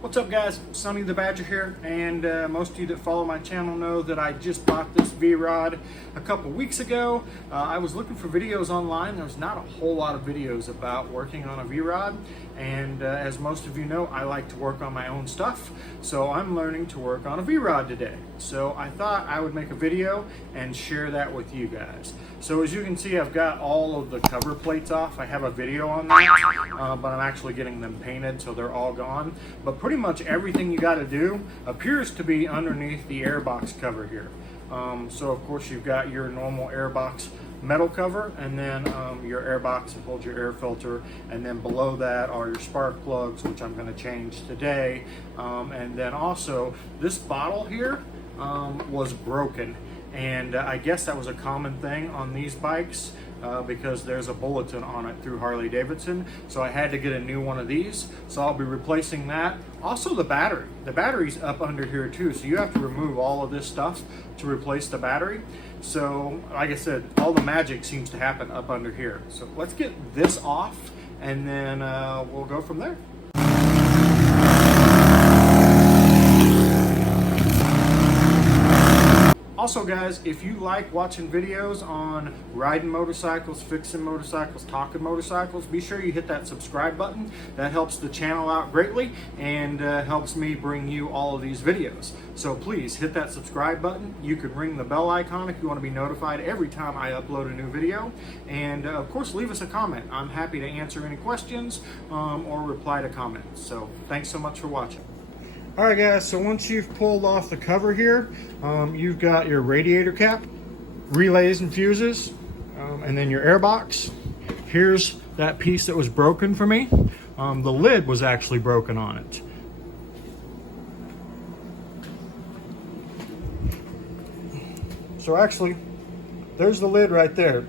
What's up guys, Sonny the Badger here, and most of you that follow my channel know that I just bought this V-Rod a couple weeks ago. I was looking for videos online. There's not a whole lot of videos about working on a V-Rod, and as most of you know, I like to work on my own stuff, so I'm learning to work on a V-Rod today. So I thought I would make a video and share that with you guys. So as you can see, I've got all of the cover plates off. I have a video on that, but I'm actually getting them painted, so they're all gone. But pretty much everything you got to do appears to be underneath the airbox cover here. So of course you've got your normal airbox metal cover, and then your airbox that holds your air filter, and then below that are your spark plugs, which I'm going to change today. And then also this bottle here was broken, and I guess that was a common thing on these bikes because there's a bulletin on it through Harley Davidson, so I had to get a new one of these, so I'll be replacing that. Also the battery's up under here too, so you have to remove all of this stuff to replace the battery. So like I said, all the magic seems to happen up under here. So let's get this off, and then we'll go from there. Also guys, if you like watching videos on riding motorcycles, fixing motorcycles, talking motorcycles, be sure you hit that subscribe button. That helps the channel out greatly and helps me bring you all of these videos. So please hit that subscribe button. You can ring the bell icon if you want to be notified every time I upload a new video. And of course, leave us a comment. I'm happy to answer any questions or reply to comments. So thanks so much for watching. All right guys, so once you've pulled off the cover here, you've got your radiator cap, relays and fuses, and then your air box. Here's that piece that was broken for me. The lid was actually broken on it. So actually, there's the lid right there.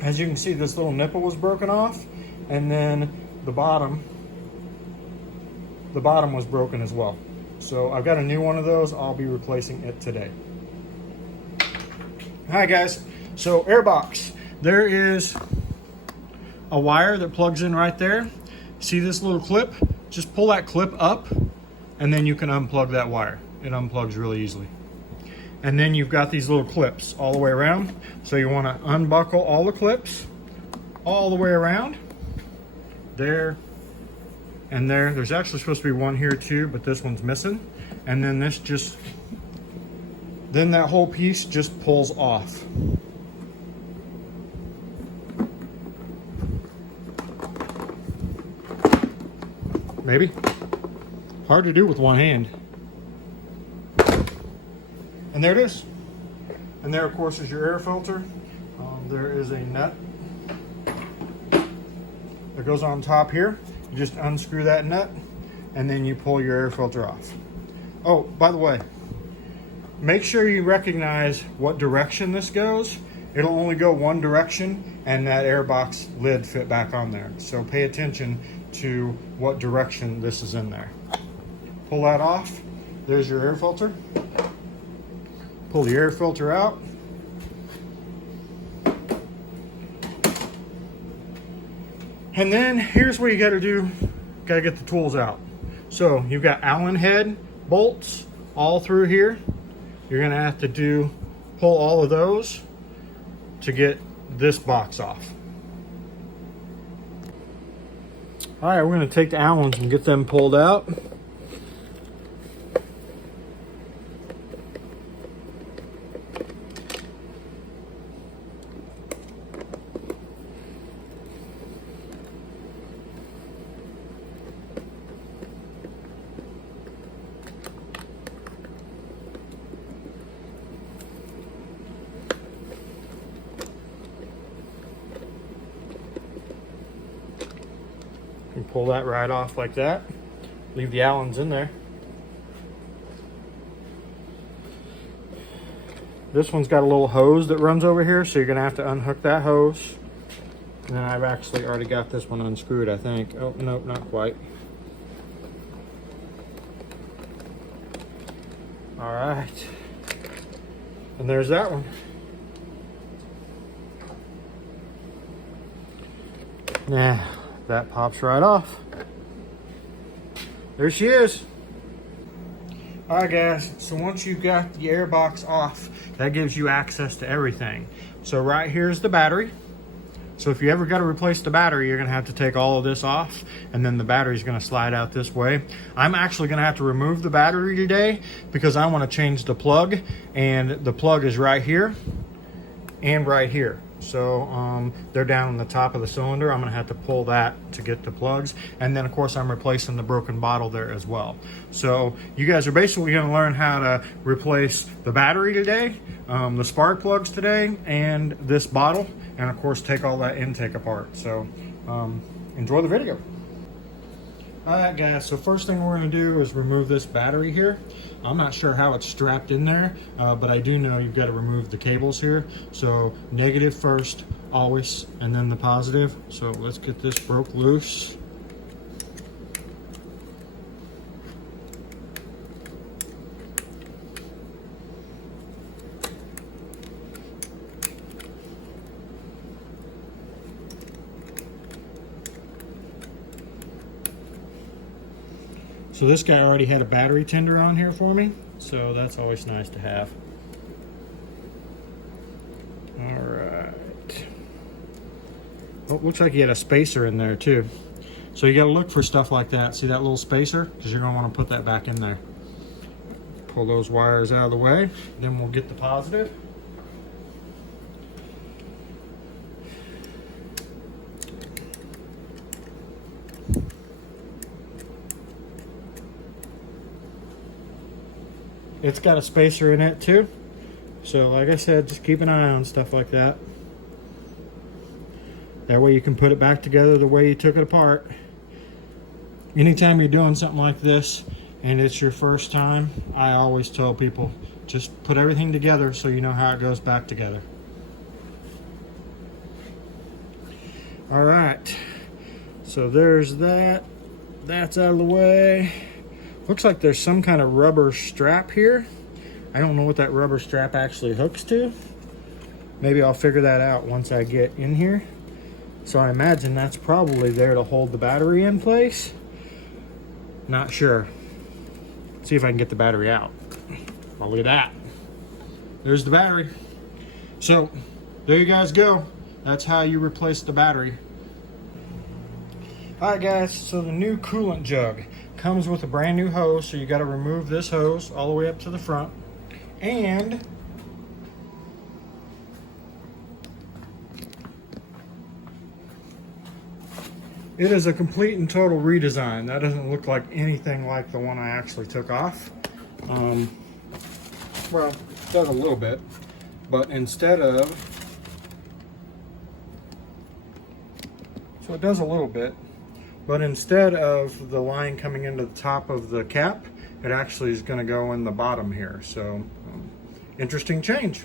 As you can see, this little nipple was broken off, and then the bottom was broken as well. So I've got a new one of those. I'll be replacing it today. Hi guys, so airbox. There is a wire that plugs in right there. See this little clip? Just pull that clip up and then you can unplug that wire. It unplugs really easily. And then you've got these little clips all the way around. So you want to unbuckle all the clips all the way around. There. And there's actually supposed to be one here too, but this one's missing. And then then that whole piece just pulls off. Maybe. Hard to do with one hand. And there it is. And there, of course, is your air filter. There is a nut that goes on top here. You just unscrew that nut and then you pull your air filter off. Oh, by the way, make sure you recognize what direction this goes. It'll only go one direction and that airbox lid fit back on there. So pay attention to what direction this is in there. Pull that off. There's your air filter. Pull the air filter out. And then here's what you got to do. Got to get the tools out. So you've got Allen head bolts all through here. You're going to have to pull all of those to get this box off. All right, we're going to take the Allens and get them pulled out. And pull that right off like that. Leave the Allens in there. This one's got a little hose that runs over here, so you're gonna have to unhook that hose. And then I've actually already got this one unscrewed, I think. Oh, no, not quite. All right. And there's that one. Nah, that pops right off. There she is. All right, guys, so once you've got the air box off, that gives you access to everything. So right here's the battery. So if you ever got to replace the battery, you're going to have to take all of this off, and then the battery's going to slide out this way. I'm actually going to have to remove the battery today because I want to change the plug, and the plug is right here and right here. So they're down on the top of the cylinder. I'm going to have to pull that to get the plugs, and then of course I'm replacing the broken bottle there as well. So you guys are basically going to learn how to replace the battery today, the spark plugs today, and this bottle, and of course take all that intake apart. So enjoy the video. All right, guys, so first thing we're going to do is remove this battery here. I'm not sure how it's strapped in there, but I do know you've got to remove the cables here. So negative first, always, and then the positive. So let's get this broke loose. So this guy already had a battery tender on here for me, so that's always nice to have. All right. Oh, looks like he had a spacer in there too. So you got to look for stuff like that. See that little spacer? Because you're going to want to put that back in there. Pull those wires out of the way, then we'll get the positive. It's got a spacer in it too. So like I said, just keep an eye on stuff like that. That way you can put it back together the way you took it apart. Anytime you're doing something like this and it's your first time, I always tell people, just put everything together so you know how it goes back together. All right, so there's that. That's out of the way. Looks like there's some kind of rubber strap here. I don't know what that rubber strap actually hooks to. Maybe I'll figure that out once I get in here. So I imagine that's probably there to hold the battery in place. Not sure. See if I can get the battery out. Oh, look at that. There's the battery. So there you guys go. That's how you replace the battery. All right, guys, so the new coolant jug comes with a brand new hose, so you got to remove this hose all the way up to the front. And it is a complete and total redesign. That doesn't look like anything like the one I actually took off. Well, it does a little bit, but instead of, so it does a little bit, but instead of the line coming into the top of the cap, it actually is going to go in the bottom here. So interesting change.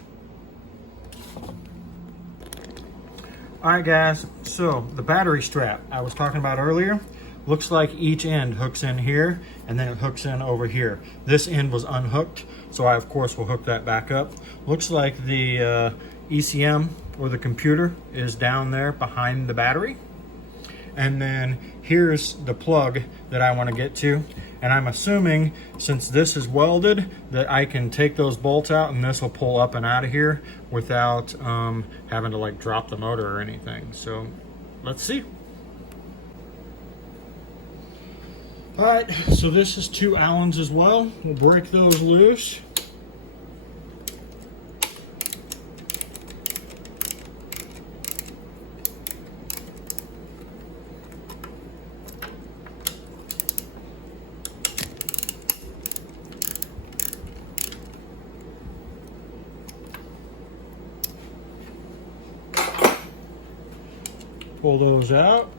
All right, guys, so the battery strap I was talking about earlier, looks like each end hooks in here and then it hooks in over here. This end was unhooked, so I of course will hook that back up. Looks like the ECM or the computer is down there behind the battery. And then here's the plug that I want to get to. And I'm assuming, since this is welded, that I can take those bolts out and this will pull up and out of here without having to like drop the motor or anything. So let's see. All right, so this is 2 Allens as well. We'll break those loose. Pull those out.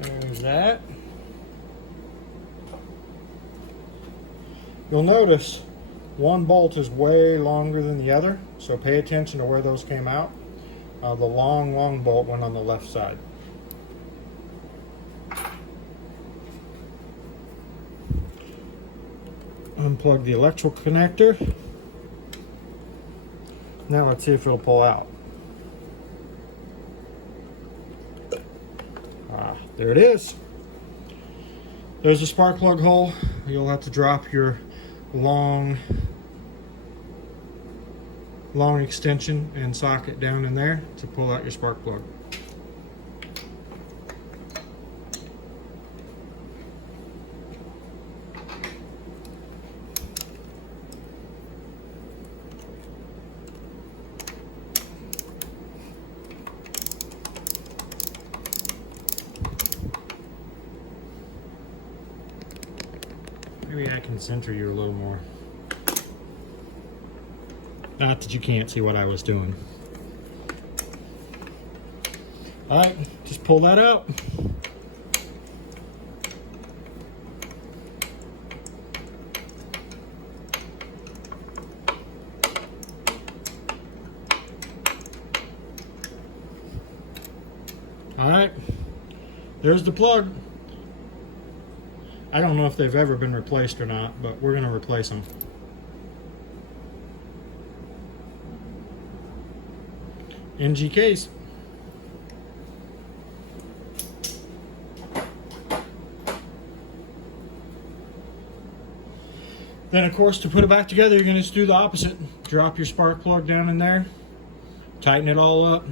There's that. You'll notice one bolt is way longer than the other, so pay attention to where those came out. The long bolt went on the left side. Unplug the electrical connector. Now let's see if it'll pull out. There it is. There's a spark plug hole. You'll have to drop your long extension and socket down in there to pull out your spark plug. Maybe I can center you a little more. Not that you can't see what I was doing. Alright, just pull that out. Alright, there's the plug. I don't know if they've ever been replaced or not, but we're going to replace them. NG case. Then of course, to put it back together, you're going to just do the opposite. Drop your spark plug down in there, tighten it all up,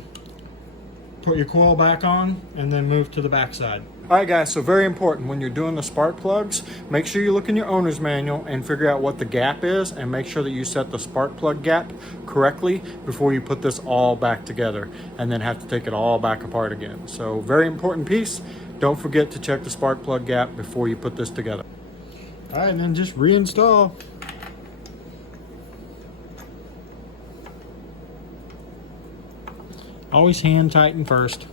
put your coil back on, and then move to the back side. Alright guys, so very important when you're doing the spark plugs, make sure you look in your owner's manual and figure out what the gap is, and make sure that you set the spark plug gap correctly before you put this all back together and then have to take it all back apart again. So very important piece. Don't forget to check the spark plug gap before you put this together. Alright, and then just reinstall. Always hand tighten first.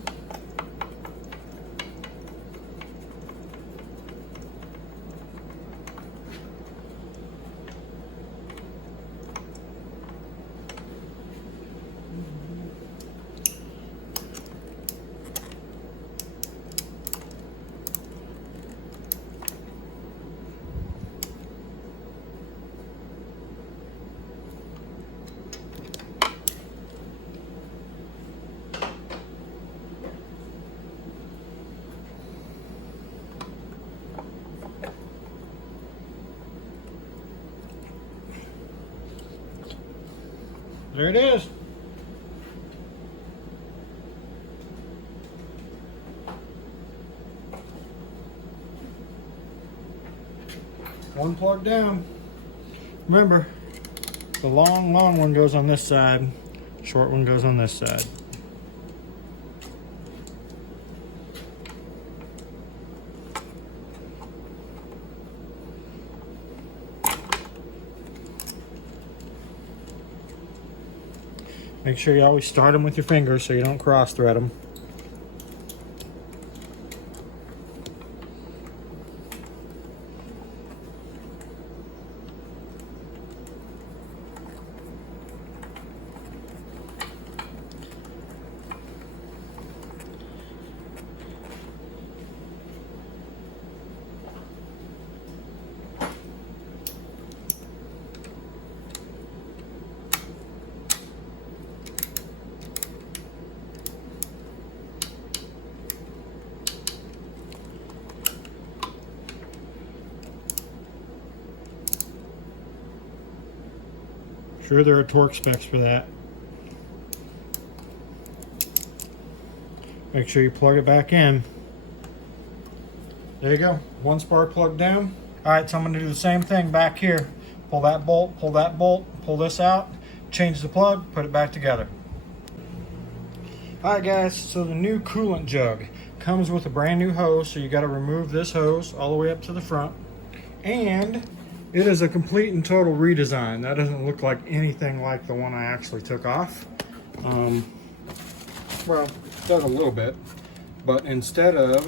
There it is. One plug down. Remember, the long one goes on this side, short one goes on this side. Make sure you always start them with your fingers so you don't cross thread them. Sure, there are torque specs for that. Make sure you plug it back in. There you go, one spark plug down. Alright, so I'm going to do the same thing back here. Pull that bolt, pull this out, change the plug, put it back together. Alright guys, so the new coolant jug comes with a brand new hose, so you got to remove this hose all the way up to the front. And it is a complete and total redesign. That doesn't look like anything like the one I actually took off. Well, it does a little bit, but instead of,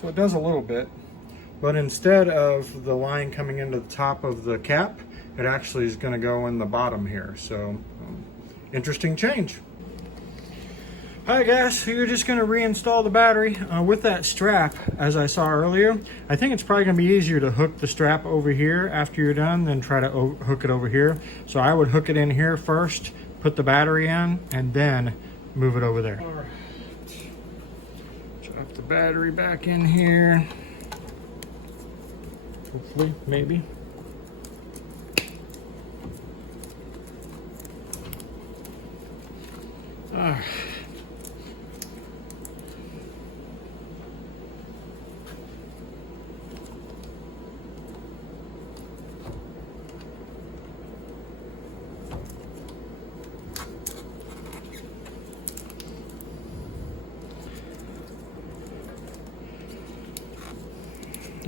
so it does a little bit, but instead of the line coming into the top of the cap, it actually is going to go in the bottom here. So interesting change. Alright guys, so you're just going to reinstall the battery with that strap. As I saw earlier, I think it's probably going to be easier to hook the strap over here after you're done than try to hook it over here. So I would hook it in here first, put the battery in, and then move it over there. Alright, drop the battery back in here. Hopefully, maybe. Alright.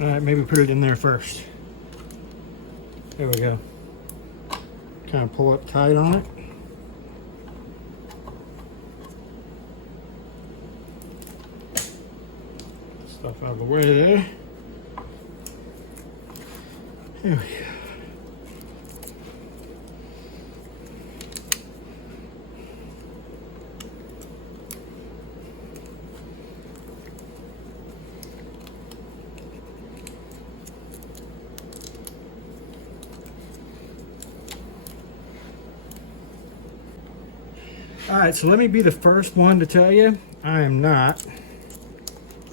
All right, maybe put it in there first. There we go. Kind of pull it tight on it. Stuff out of the way there. There we go. All right, so let me be the first one to tell you, I am not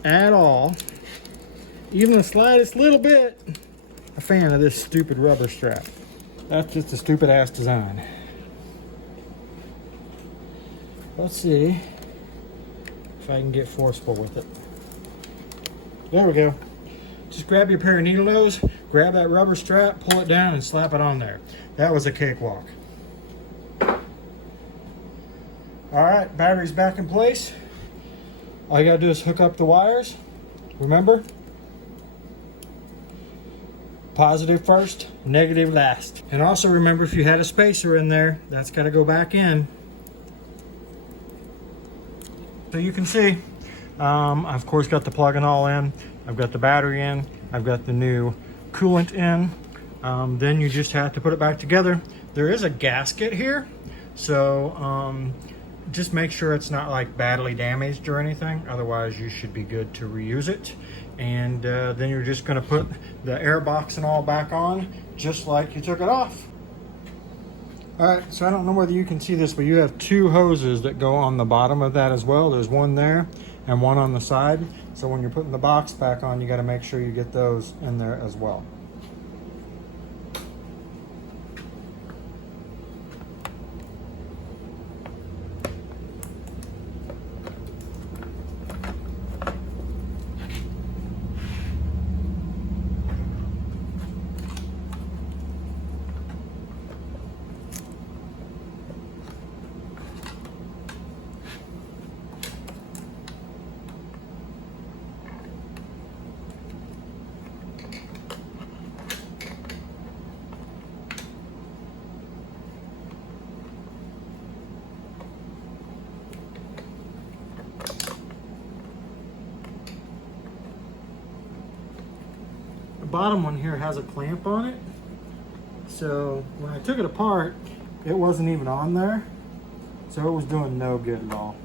at all, even the slightest little bit, a fan of this stupid rubber strap. That's just a stupid ass design. Let's see if I can get forceful with it. There we go. Just grab your pair of needle nose, grab that rubber strap, pull it down, and slap it on there. That was a cakewalk. All right, battery's back in place. All you gotta do is hook up the wires. Remember, positive first, negative last. And also remember, if you had a spacer in there, that's gotta go back in. So you can see, I've of course got the plug and all in. I've got the battery in. I've got the new coolant in. Then you just have to put it back together. There is a gasket here, so just make sure it's not like badly damaged or anything. Otherwise you should be good to reuse it. And then you're just going to put the air box and all back on just like you took it off. All right, so I don't know whether you can see this, but you have two hoses that go on the bottom of that as well. There's one there and one on the side. So when you're putting the box back on, you got to make sure you get those in there as well. Bottom one here has a clamp on it, so when I took it apart it wasn't even on there, so it was doing no good at all.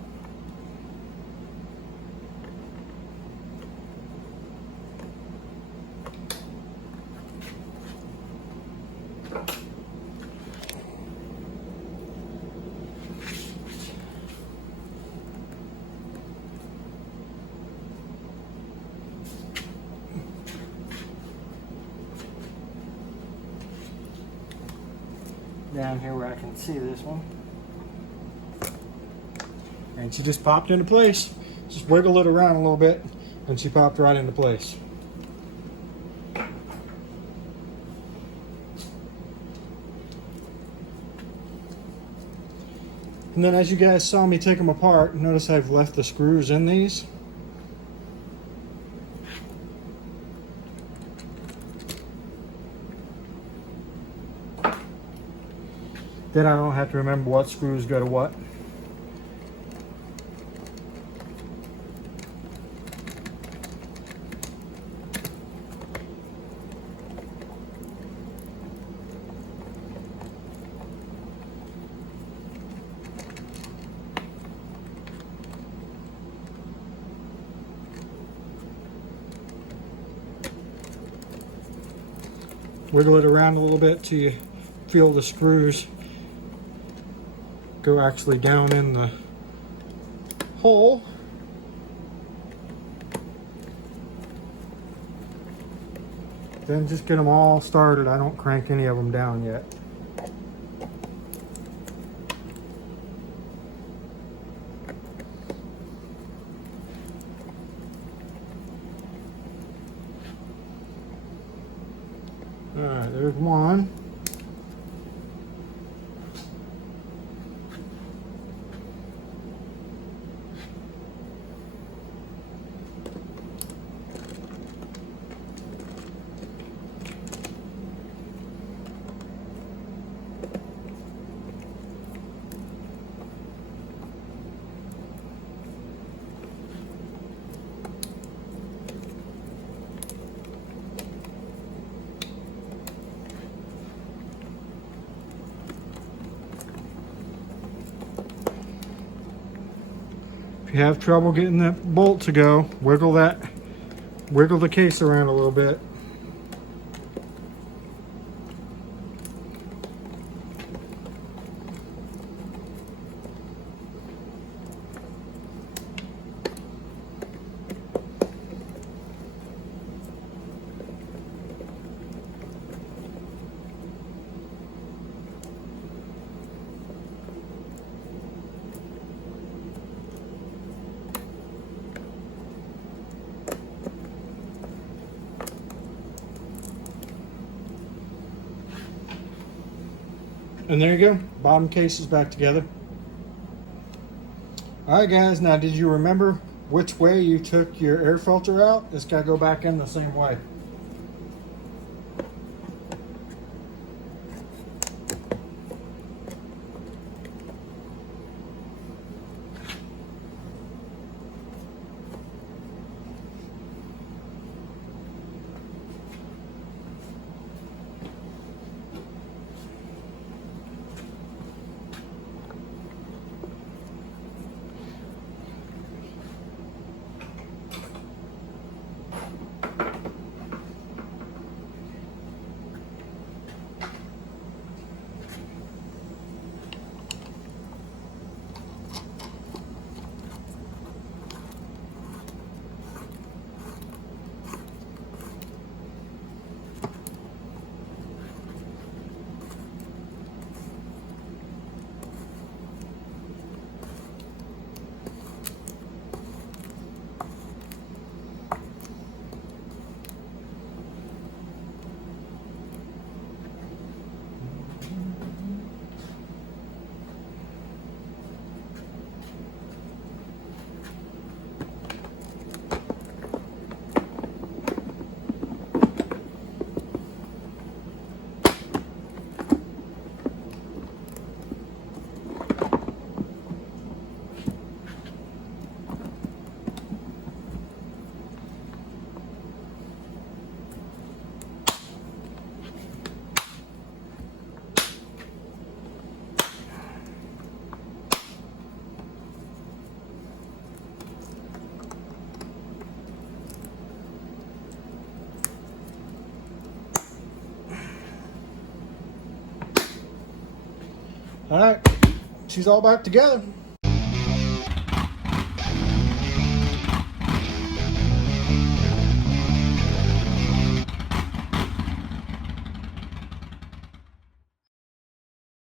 Down here where I can see this one, and she just popped into place. Just wiggle it around a little bit and she popped right into place. And then as you guys saw me take them apart, notice I've left the screws in these. Then I don't have to remember what screws go to what. Wiggle it around a little bit till you feel the screws go actually down in the hole. Then just get them all started. I don't crank any of them down yet. All right, there's one. If you have trouble getting that bolt to go, wiggle the case around a little bit. And there you go, bottom case is back together. All right guys, now did you remember which way you took your air filter out? It's got to go back in the same way. All right, she's all back together.